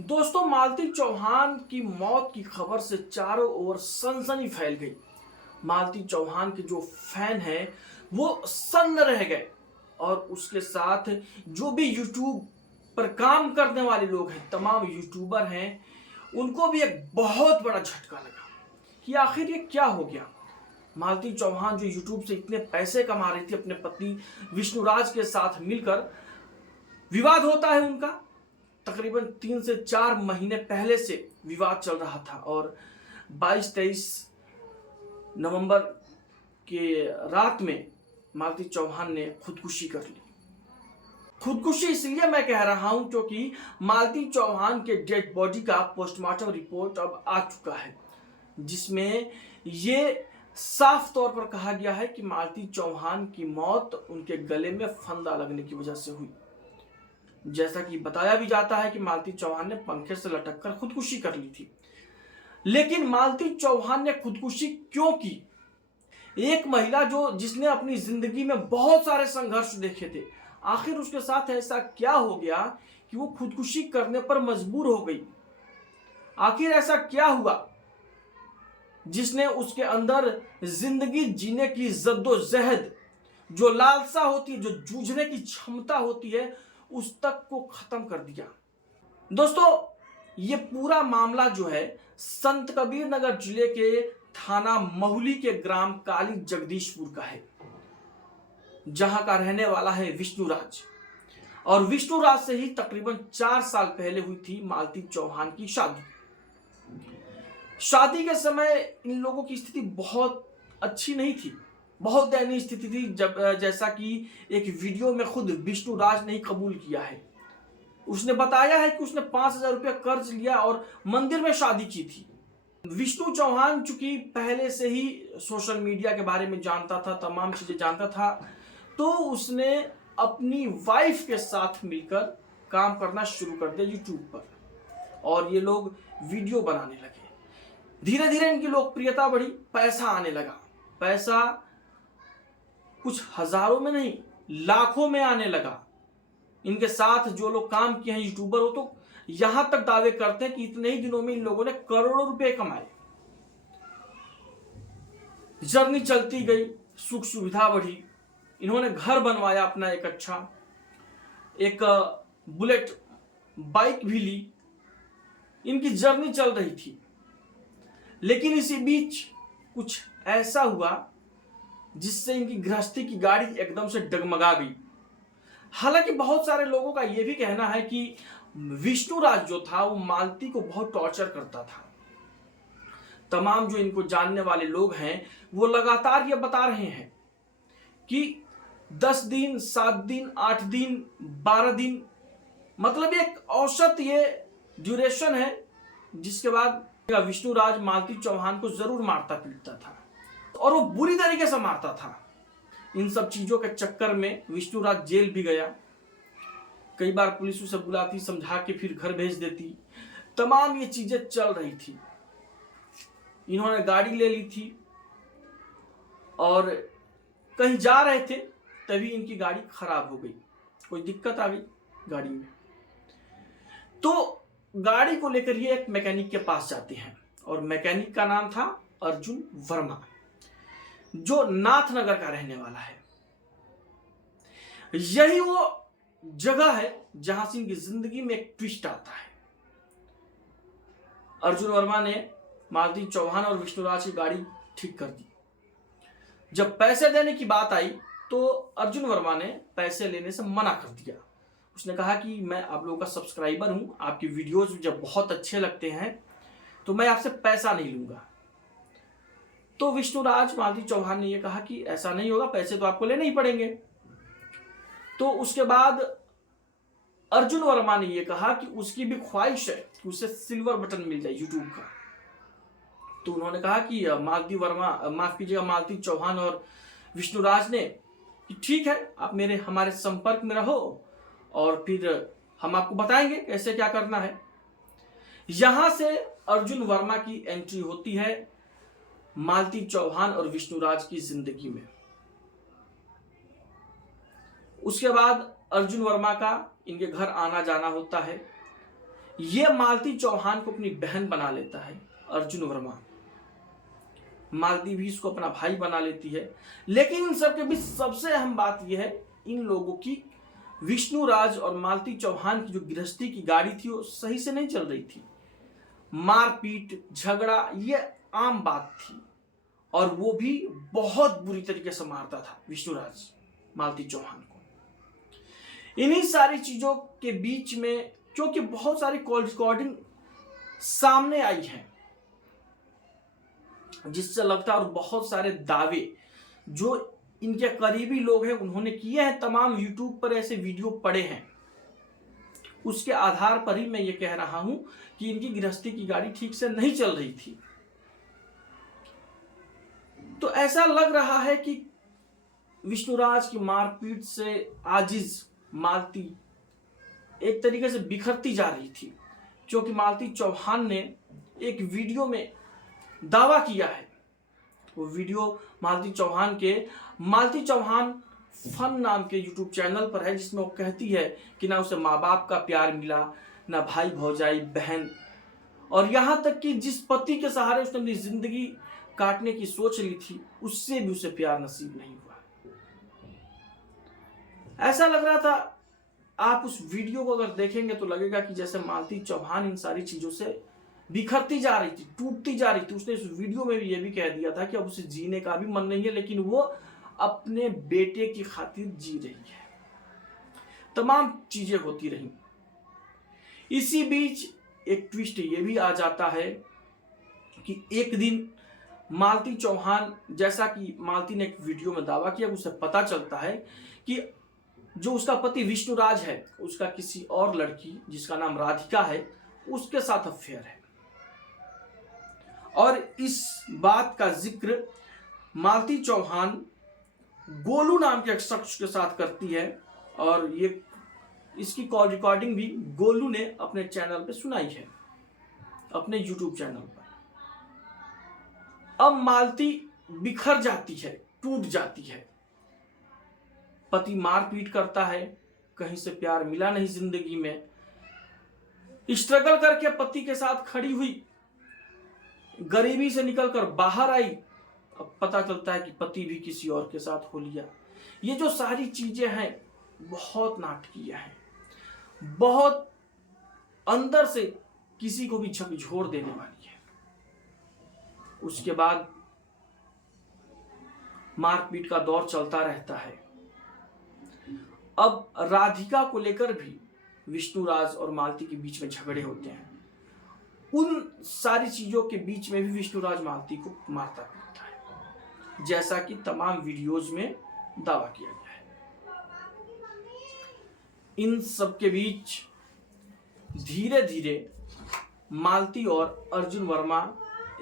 दोस्तों, मालती चौहान की मौत की खबर से चारों ओर सनसनी फैल गई। मालती चौहान के जो फैन हैं वो सन्न रह गए और उसके साथ जो भी यूट्यूब पर काम करने वाले लोग हैं, तमाम यूट्यूबर हैं, उनको भी एक बहुत बड़ा झटका लगा कि आखिर ये क्या हो गया। मालती चौहान जो यूट्यूब से इतने पैसे कमा रही थी, अपने पति विष्णुराज के साथ मिलकर विवाद होता है उनका। तकरीबन 3 से 4 महीने पहले से विवाद चल रहा था और 22-23 नवंबर के रात में मालती चौहान ने खुदकुशी कर ली। खुदकुशी इसलिए मैं कह रहा हूं क्योंकि मालती चौहान के डेड बॉडी का पोस्टमार्टम रिपोर्ट अब आ चुका है, जिसमें ये साफ तौर पर कहा गया है कि मालती चौहान की मौत उनके गले में फंदा लगने की वजह से हुई। जैसा कि बताया भी जाता है कि मालती चौहान ने पंखे से लटक कर खुदकुशी कर ली थी। लेकिन मालती चौहान ने खुदकुशी क्यों की? एक महिला जिसने अपनी जिंदगी में बहुत सारे संघर्ष देखे थे, आखिर उसके साथ ऐसा क्या हो गया कि वो खुदकुशी करने पर मजबूर हो गई? आखिर ऐसा क्या हुआ जिसने उसके अंदर जिंदगी जीने की जद्दोजहद, जो लालसा होती है, जो जूझने की क्षमता होती है, उस तक को खत्म कर दिया? दोस्तों, ये पूरा मामला जो है संत कबीर नगर जिले के थाना महुली के ग्राम काली जगदीशपुर का है, जहां का रहने वाला है विष्णुराज। और विष्णुराज से ही तकरीबन 4 साल पहले हुई थी मालती चौहान की शादी। शादी के समय इन लोगों की स्थिति बहुत अच्छी नहीं थी, बहुत दयनीय स्थिति थी। जैसा कि एक वीडियो में खुद विष्णुराज ने ही कबूल किया है। उसने बताया है कि उसने 5,000 रुपया कर्ज लिया और मंदिर में शादी की थी। विष्णु चौहान चूंकि पहले से ही सोशल मीडिया के बारे में जानता था, तमाम चीजें जानता था, तो उसने अपनी वाइफ के साथ मिलकर काम करना शुरू कर दिया यूट्यूब पर और ये लोग वीडियो बनाने लगे। धीरे धीरे इनकी लोकप्रियता बढ़ी, पैसा आने लगा। पैसा कुछ हजारों में नहीं, लाखों में आने लगा। इनके साथ जो लोग काम किए हैं यूट्यूबर, हो तो यहां तक दावे करते हैं कि इतने ही दिनों में इन लोगों ने करोड़ों रुपए कमाए। जर्नी चलती गई, सुख सुविधा बढ़ी, इन्होंने घर बनवाया अपना एक अच्छा, एक बुलेट बाइक भी ली। इनकी जर्नी चल रही थी। लेकिन इसी बीच कुछ ऐसा हुआ जिससे इनकी गृहस्थी की गाड़ी एकदम से डगमगा गई। हालांकि बहुत सारे लोगों का यह भी कहना है कि विष्णुराज जो था वो मालती को बहुत टॉर्चर करता था। तमाम जो इनको जानने वाले लोग हैं वो लगातार ये बता रहे हैं कि 10 दिन, 7 दिन, 8 दिन, 12 दिन, मतलब एक औसत ये ड्यूरेशन है जिसके बाद विष्णुराज मालती चौहान को जरूर मारता पीटता था और वो बुरी तरीके से मारता था। इन सब चीजों के चक्कर में विष्णुराज जेल भी गया। कई बार पुलिस उसे बुलाती, समझा के फिर घर भेज देती। तमाम ये चीजें चल रही थी। इन्होंने गाड़ी ले ली थी और कहीं जा रहे थे, तभी इनकी गाड़ी खराब हो गई, कोई दिक्कत आ गई गाड़ी में। तो गाड़ी को लेकर ये एक मैकेनिक के पास जाते हैं और मैकेनिक का नाम था अर्जुन वर्मा, जो नाथनगर का रहने वाला है। यही वो जगह है जहां से इनकी जिंदगी में एक ट्विस्ट आता है। अर्जुन वर्मा ने मालती चौहान और विष्णुराज की गाड़ी ठीक कर दी। जब पैसे देने की बात आई तो अर्जुन वर्मा ने पैसे लेने से मना कर दिया। उसने कहा कि मैं आप लोगों का सब्सक्राइबर हूं, आपकी वीडियोस जब बहुत अच्छे लगते हैं तो मैं आपसे पैसा नहीं लूंगा। तो विष्णुराज मालती चौहान ने यह कहा कि ऐसा नहीं होगा, पैसे तो आपको लेने ही पड़ेंगे। तो उसके बाद अर्जुन वर्मा ने यह कहा कि उसकी भी ख्वाहिश है कि उसे सिल्वर बटन मिल जाए यूट्यूब का। तो उन्होंने कहा कि मालती चौहान और विष्णुराज ने कि ठीक है, आप हमारे संपर्क में रहो और फिर हम आपको बताएंगे कैसे क्या करना है। यहां से अर्जुन वर्मा की एंट्री होती है मालती चौहान और विष्णुराज की जिंदगी में। उसके बाद अर्जुन वर्मा का इनके घर आना जाना होता है। ये मालती चौहान को अपनी बहन बना लेता है अर्जुन वर्मा। मालती भी इसको अपना भाई बना लेती है। लेकिन इन सबके बीच सबसे अहम बात यह है इन लोगों की, विष्णुराज और मालती चौहान की जो गृहस्थी की गाड़ी थी वो सही से नहीं चल रही थी। मारपीट झगड़ा ये आम बात थी और वो भी बहुत बुरी तरीके से मारता था विष्णुराज मालती चौहान को। इन्हीं सारी चीजों के बीच में क्योंकि बहुत सारी कॉल रिकॉर्डिंग सामने आई है जिससे लगता है, और बहुत सारे दावे जो इनके करीबी लोग हैं उन्होंने किए हैं, तमाम यूट्यूब पर ऐसे वीडियो पड़े हैं, उसके आधार पर ही मैं ये कह रहा हूं कि इनकी गृहस्थी की गाड़ी ठीक से नहीं चल रही थी। तो ऐसा लग रहा है कि विष्णुराज की मारपीट से आजिज मालती एक तरीके से बिखरती जा रही थी, क्योंकि मालती चौहान ने एक वीडियो में दावा किया है। वो वीडियो मालती चौहान फन नाम के यूट्यूब चैनल पर है, जिसमें वो कहती है कि ना उसे माँ बाप का प्यार मिला, ना भाई भौजाई बहन, और यहां तक कि जिस पति के सहारे उसने अपनी जिंदगी काटने की सोच ली थी उससे भी उसे प्यार नसीब नहीं हुआ। ऐसा लग रहा था, आप उस वीडियो को अगर देखेंगे तो लगेगा कि जैसे मालती चौहान इन सारी चीजों से बिखरती जा रही थी, टूटती जा रही थी। उसने इस वीडियो में भी ये भी कह दिया था कि अब उसे जीने का भी मन नहीं है, लेकिन वो अपने बेटे की खातिर जी रही है। तमाम चीजें होती रही। इसी बीच एक ट्विस्ट ये भी आ जाता है कि एक दिन मालती चौहान, जैसा कि मालती ने एक वीडियो में दावा किया, उसे पता चलता है कि जो उसका पति विष्णुराज है उसका किसी और लड़की जिसका नाम राधिका है उसके साथ अफेयर है। और इस बात का जिक्र मालती चौहान गोलू नाम के एक शख्स के साथ करती है और ये इसकी कॉल रिकॉर्डिंग भी गोलू ने अपने चैनल पे सुनाई है, अपने यूट्यूब चैनल पर। अब मालती बिखर जाती है, टूट जाती है। पति मारपीट करता है, कहीं से प्यार मिला नहीं जिंदगी में, स्ट्रगल करके पति के साथ खड़ी हुई, गरीबी से निकलकर बाहर आई, अब पता चलता है कि पति भी किसी और के साथ हो लिया। ये जो सारी चीजें हैं बहुत नाटकीय हैं, बहुत अंदर से किसी को भी झकझोर देने वाली है। उसके बाद मारपीट का दौर चलता रहता है। अब राधिका को लेकर भी विष्णुराज और मालती के बीच में झगड़े होते हैं। उन सारी चीजों के बीच में भी विष्णुराज मालती को मारता पीटता है, जैसा कि तमाम वीडियोज में दावा किया गया है। इन सब के बीच धीरे धीरे मालती और अर्जुन वर्मा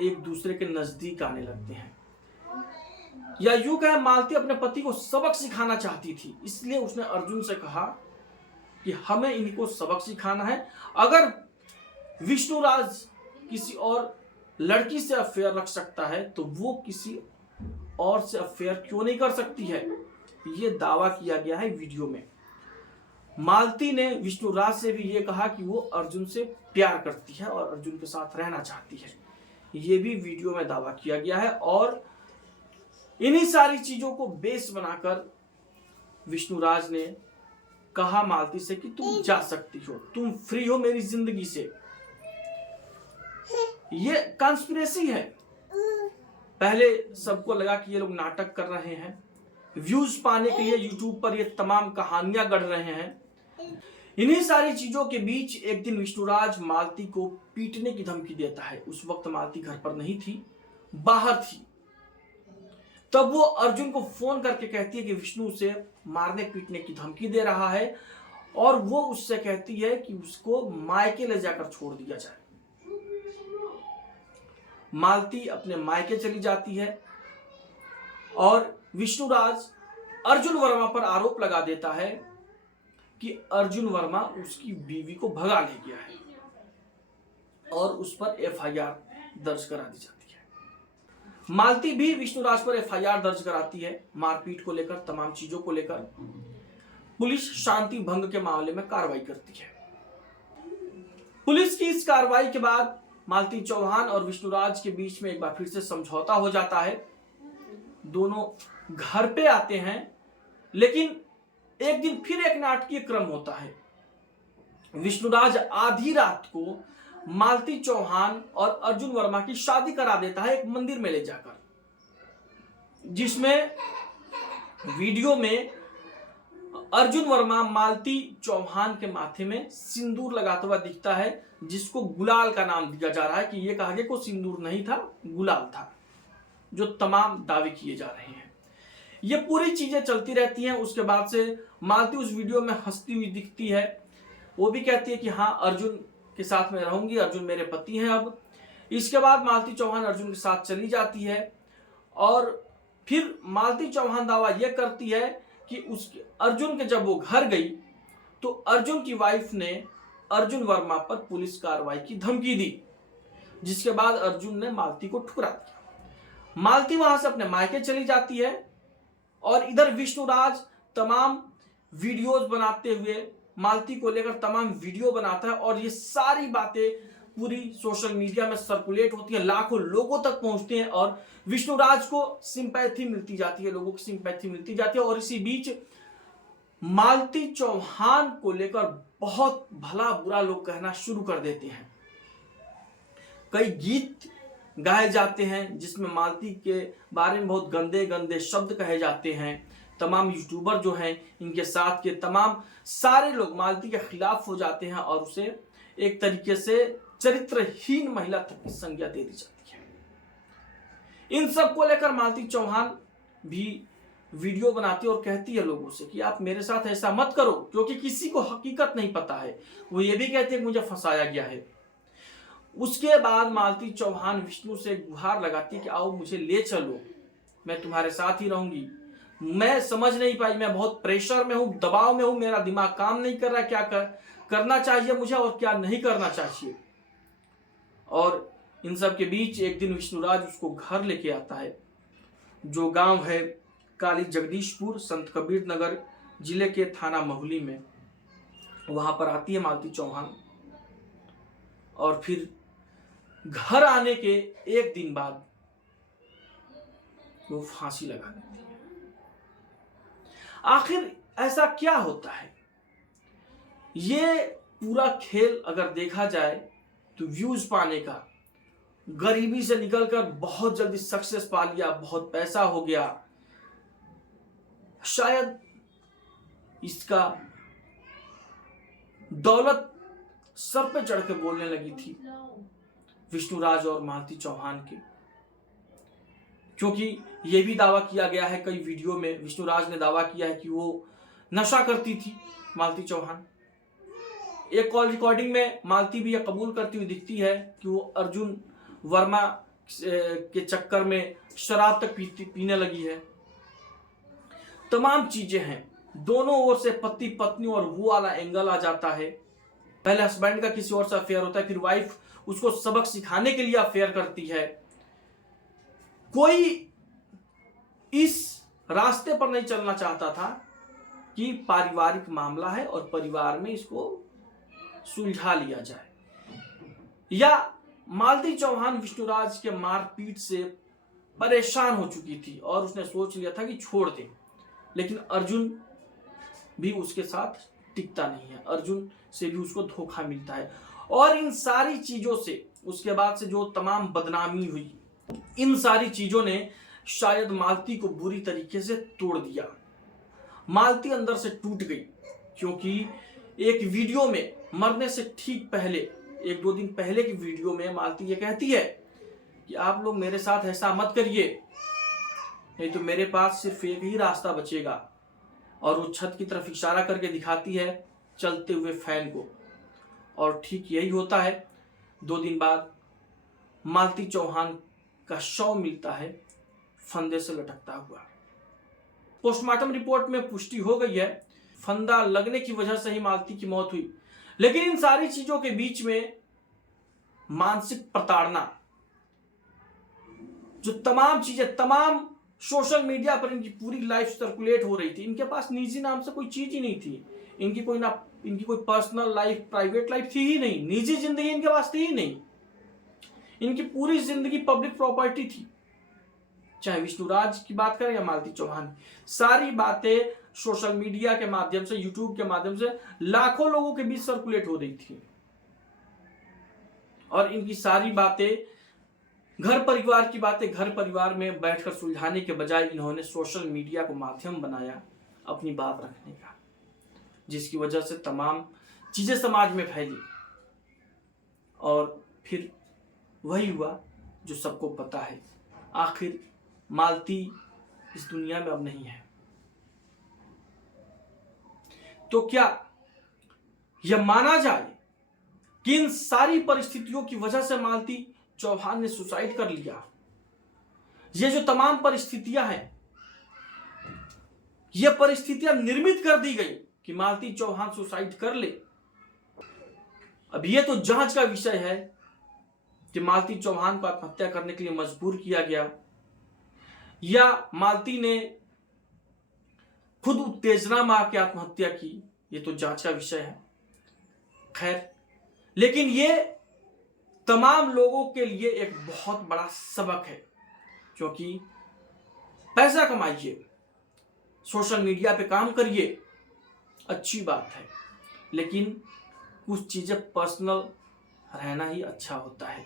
एक दूसरे के नजदीक आने लगते हैं, या यूं कहें मालती अपने पति को सबक सिखाना चाहती थी, इसलिए उसने अर्जुन से कहा कि हमें इनको सबक सिखाना है। अगर विष्णुराज किसी और लड़की से अफेयर रख सकता है तो वो किसी और से अफेयर क्यों नहीं कर सकती है, ये दावा किया गया है वीडियो में। मालती ने विष्णुराज से भी ये कहा कि वो अर्जुन से प्यार करती है और अर्जुन के साथ रहना चाहती है, ये भी वीडियो में दावा किया गया है। और इन्हीं सारी चीजों को बेस बनाकर विष्णुराज ने कहा मालती से कि तुम जा सकती हो, तुम फ्री हो मेरी जिंदगी से। ये कॉन्स्पिरेसी है। पहले सबको लगा कि ये लोग नाटक कर रहे हैं, व्यूज पाने के लिए यूट्यूब पर ये तमाम कहानियां गढ़ रहे हैं। इन्हीं सारी चीजों के बीच एक दिन विष्णुराज मालती को पीटने की धमकी देता है। उस वक्त मालती घर पर नहीं थी, बाहर थी। तब वो अर्जुन को फोन करके कहती है कि विष्णु उसे मारने पीटने की धमकी दे रहा है और वो उससे कहती है कि उसको मायके ले जाकर छोड़ दिया जाए। मालती अपने मायके चली जाती है और विष्णुराज अर्जुन वर्मा पर आरोप लगा देता है कि अर्जुन वर्मा उसकी बीवी को भगा ले गया है और उस पर एफआईआर दर्ज करा दी जाती है। मालती भी विष्णुराज पर एफआईआर दर्ज कराती है, मारपीट को लेकर, तमाम चीजों को लेकर। पुलिस शांति भंग के मामले में कार्रवाई करती है। पुलिस की इस कार्रवाई के बाद मालती चौहान और विष्णुराज के बीच में एक बार फिर से समझौता हो जाता है। दोनों घर पे आते हैं, लेकिन एक दिन फिर एक नाटकीय क्रम होता है। विष्णुराज आधी रात को मालती चौहान और अर्जुन वर्मा की शादी करा देता है एक मंदिर में ले जाकर, जिसमें वीडियो में अर्जुन वर्मा मालती चौहान के माथे में सिंदूर लगाता हुआ दिखता है, जिसको गुलाल का नाम दिया जा रहा है कि यह कहा गया कि सिंदूर नहीं था, गुलाल था, जो तमाम दावे किए जा रहे हैं। ये पूरी चीजें चलती रहती हैं। उसके बाद से मालती उस वीडियो में हंसती हुई दिखती है। वो भी कहती है कि हाँ, अर्जुन के साथ में रहूंगी, अर्जुन मेरे पति हैं अब। इसके बाद मालती चौहान अर्जुन के साथ चली जाती है और फिर मालती चौहान दावा यह करती है कि उसके अर्जुन के जब वो घर गई तो अर्जुन की वाइफ ने अर्जुन वर्मा पर पुलिस कार्रवाई की धमकी दी, जिसके बाद अर्जुन ने मालती को ठुकरा दिया। मालती वहां से अपने मायके चली जाती है और इधर विष्णुराज तमाम वीडियोज बनाते हुए मालती को लेकर तमाम वीडियो बनाता है और ये सारी बातें पूरी सोशल मीडिया में सर्कुलेट होती है, लाखों लोगों तक पहुंचते हैं और विष्णुराज को सिंपैथी मिलती जाती है, लोगों की सिंपैथी मिलती जाती है। और इसी बीच मालती चौहान को लेकर बहुत भला बुरा लोग कहना शुरू कर देते हैं। कई गीत गाए जाते हैं जिसमें मालती के बारे में बहुत गंदे गंदे शब्द कहे जाते हैं। तमाम यूट्यूबर जो हैं, इनके साथ के तमाम सारे लोग मालती के खिलाफ हो जाते हैं और उसे एक तरीके से चरित्रहीन महिला तक की संज्ञा दे दी जाती है। इन सब को लेकर मालती चौहान भी वीडियो बनाती है और कहती है लोगों से कि आप मेरे साथ ऐसा मत करो, क्योंकि किसी को हकीकत नहीं पता है। वो ये भी कहती है कि मुझे फंसाया गया है। उसके बाद मालती चौहान विष्णु से गुहार लगाती है कि आओ मुझे ले चलो, मैं तुम्हारे साथ ही रहूंगी। मैं समझ नहीं पाई, मैं बहुत प्रेशर में हूं, दबाव में हूं, मेरा दिमाग काम नहीं कर रहा, क्या करना चाहिए मुझे और क्या नहीं करना चाहिए। और इन सब के बीच एक दिन विष्णुराज उसको घर लेके आता है, जो गांव है काली जगदीशपुर, संत कबीर नगर जिले के थाना महुली में। वहां पर आती है मालती चौहान और फिर घर आने के एक दिन बाद वो फांसी लगा देती है। आखिर ऐसा क्या होता है? ये पूरा खेल अगर देखा जाए तो व्यूज पाने का, गरीबी से निकलकर बहुत जल्दी सक्सेस पा लिया, बहुत पैसा हो गया, शायद इसका दौलत सर पे चढ़ के बोलने लगी थी विष्णुराज और मालती चौहान के। क्योंकि यह भी दावा किया गया है, कई वीडियो में विष्णुराज ने दावा किया है कि वो नशा करती थी मालती चौहान। एक कॉल रिकॉर्डिंग में मालती भी यह कबूल करती हुई दिखती है कि वो अर्जुन वर्मा के चक्कर में शराब तक पीने लगी है। तमाम चीजें हैं, दोनों ओर से पति पत्नी और वो वाला एंगल आ जाता है। पहले हस्बैंड का किसी और से अफेयर होता है, फिर वाइफ उसको सबक सिखाने के लिए अफेयर करती है। कोई इस रास्ते पर नहीं चलना चाहता था कि पारिवारिक मामला है और परिवार में इसको सुलझा लिया जाए। या मालती चौहान विष्णुराज के मारपीट से परेशान हो चुकी थी और उसने सोच लिया था कि छोड़ दे, लेकिन अर्जुन भी उसके साथ टिकता नहीं है, अर्जुन से भी उसको धोखा मिलता है। और इन सारी चीजों से उसके बाद से जो तमाम बदनामी हुई, इन सारी चीजों ने शायद मालती को बुरी तरीके से तोड़ दिया। मालती अंदर से टूट गई, क्योंकि एक वीडियो में मरने से ठीक पहले, एक दो दिन पहले की वीडियो में मालती ये कहती है कि आप लोग मेरे साथ ऐसा मत करिए, नहीं तो मेरे पास सिर्फ एक ही रास्ता बचेगा। और वो छत की तरफ इशारा करके दिखाती है चलते हुए फैन को, और ठीक यही होता है। 2 दिन बाद मालती चौहान का शव मिलता है फंदे से लटकता हुआ। पोस्टमार्टम रिपोर्ट में पुष्टि हो गई है, फंदा लगने की वजह से ही मालती की मौत हुई। लेकिन इन सारी चीजों के बीच में मानसिक प्रताड़ना, जो तमाम चीजें तमाम सोशल मीडिया पर इनकी पूरी लाइफ सर्कुलेट हो रही थी। इनके पास निजी नाम से कोई चीज ही नहीं थी। इनकी कोई पर्सनल लाइफ, प्राइवेट लाइफ थी ही नहीं, निजी जिंदगी इनके पास थी ही नहीं। इनकी पूरी जिंदगी पब्लिक प्रॉपर्टी थी। चाहे विष्णुराज की बात करें या मालती चौहान, सारी बातें सोशल मीडिया के माध्यम से, यूट्यूब के माध्यम से लाखों लोगों के बीच सर्कुलेट हो रही थी। और इनकी सारी बातें, घर परिवार की बातें, घर परिवार में बैठकर सुलझाने के बजाय इन्होंने सोशल मीडिया को माध्यम बनाया अपनी बात रखने का, जिसकी वजह से तमाम चीजें समाज में फैली। और फिर वही हुआ जो सबको पता है। आखिर मालती इस दुनिया में अब नहीं है। तो क्या यह माना जाए कि इन सारी परिस्थितियों की वजह से मालती चौहान ने सुसाइड कर लिया? ये जो तमाम परिस्थितियां हैं, ये परिस्थितियां निर्मित कर दी गई कि मालती चौहान सुसाइड कर ले। अब ये तो जांच का विषय है कि मालती चौहान को आत्महत्या करने के लिए मजबूर किया गया या मालती ने खुद उत्तेजना में आके आत्महत्या की, ये तो जांच का विषय है। खैर, लेकिन ये तमाम लोगों के लिए एक बहुत बड़ा सबक है, क्योंकि पैसा कमाइए, सोशल मीडिया पे काम करिए, अच्छी बात है, लेकिन कुछ चीजें पर्सनल रहना ही अच्छा होता है।